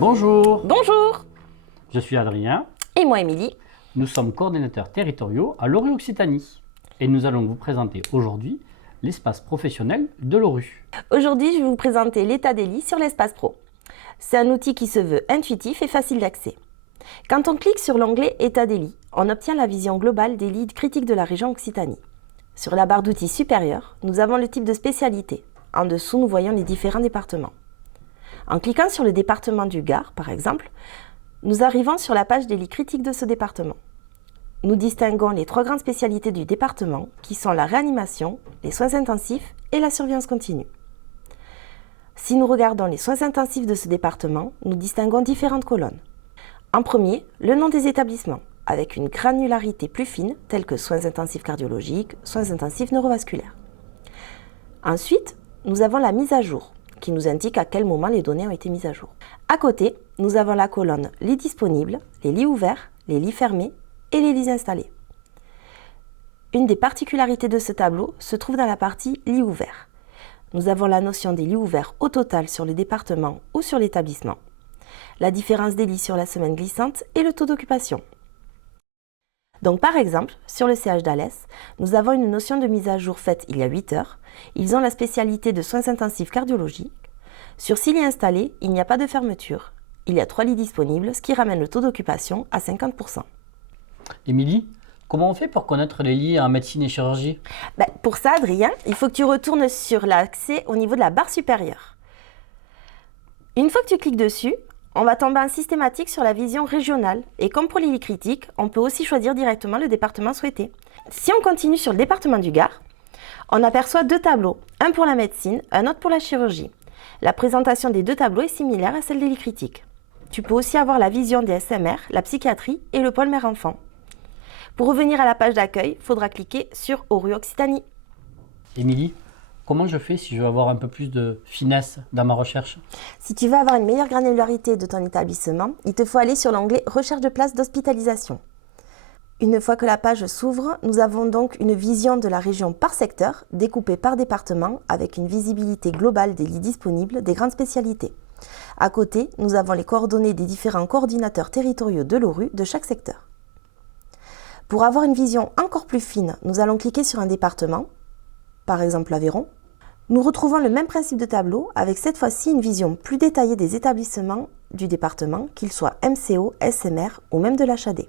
Bonjour, Bonjour. je suis Adrien. Et moi, Émilie. Nous sommes coordinateurs territoriaux à Lorue Occitanie et nous allons vous présenter aujourd'hui l'espace professionnel de Lorue. Aujourd'hui, je vais vous présenter l'état des lits sur l'espace pro. C'est un outil qui se veut intuitif et facile d'accès. Quand on clique sur l'onglet État des lits, on obtient la vision globale des lits critiques de la région Occitanie. Sur la barre d'outils supérieure, nous avons le type de spécialité. En dessous, nous voyons les différents départements. En cliquant sur le département du Gard, par exemple, nous arrivons sur la page des lits critiques de ce département. Nous distinguons les trois grandes spécialités du département, qui sont la réanimation, les soins intensifs et la surveillance continue. Si nous regardons les soins intensifs de ce département, nous distinguons différentes colonnes. En premier, le nom des établissements, avec une granularité plus fine, telle que soins intensifs cardiologiques, soins intensifs neurovasculaires. Ensuite, nous avons la mise à jour, qui nous indique à quel moment les données ont été mises à jour. À côté, nous avons la colonne lits disponibles, les lits ouverts, les lits fermés et les lits installés. Une des particularités de ce tableau se trouve dans la partie lits ouverts. Nous avons la notion des lits ouverts au total sur le département ou sur l'établissement, la différence des lits sur la semaine glissante et le taux d'occupation. Donc par exemple, sur le CH d'Alès, nous avons une notion de mise à jour faite il y a 8 heures. Ils ont la spécialité de soins intensifs cardiologiques. Sur 6 lits installés, il n'y a pas de fermeture. Il y a 3 lits disponibles, ce qui ramène le taux d'occupation à 50%. Émilie, comment on fait pour connaître les lits en médecine et chirurgie? Pour ça, Adrien, il faut que tu retournes sur l'accès au niveau de la barre supérieure. Une fois que tu cliques dessus, on va tomber en systématique sur la vision régionale. Et comme pour les lits critiques, on peut aussi choisir directement le département souhaité. Si on continue sur le département du Gard, on aperçoit 2 tableaux, un pour la médecine, un autre pour la chirurgie. La présentation des 2 tableaux est similaire à celle des lits critiques. Tu peux aussi avoir la vision des SMR, la psychiatrie et le pôle mère-enfant. Pour revenir à la page d'accueil, il faudra cliquer sur Lorue Occitanie. Émilie, comment je fais si je veux avoir un peu plus de finesse dans ma recherche? Si tu veux avoir une meilleure granularité de ton établissement, il te faut aller sur l'onglet Recherche de places d'hospitalisation. Une fois que la page s'ouvre, nous avons donc une vision de la région par secteur, découpée par département, avec une visibilité globale des lits disponibles des grandes spécialités. À côté, nous avons les coordonnées des différents coordinateurs territoriaux de Lorue de chaque secteur. Pour avoir une vision encore plus fine, nous allons cliquer sur un département, par exemple l'Aveyron. Nous retrouvons le même principe de tableau, avec cette fois-ci une vision plus détaillée des établissements du département, qu'ils soient MCO, SMR ou même de l'HAD.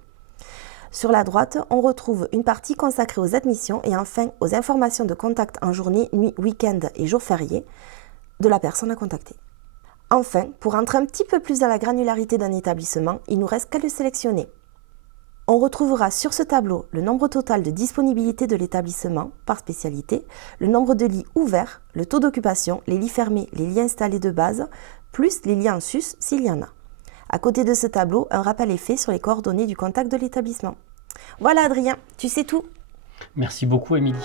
Sur la droite, on retrouve une partie consacrée aux admissions et enfin aux informations de contact en journée, nuit, week-end et jours fériés de la personne à contacter. Enfin, pour entrer un petit peu plus dans la granularité d'un établissement, il ne nous reste qu'à le sélectionner. On retrouvera sur ce tableau le nombre total de disponibilité de l'établissement par spécialité, le nombre de lits ouverts, le taux d'occupation, les lits fermés, les lits installés de base, plus les lits en sus s'il y en a. À côté de ce tableau, un rappel est fait sur les coordonnées du contact de l'établissement. Voilà Adrien, tu sais tout. Merci beaucoup Émilie.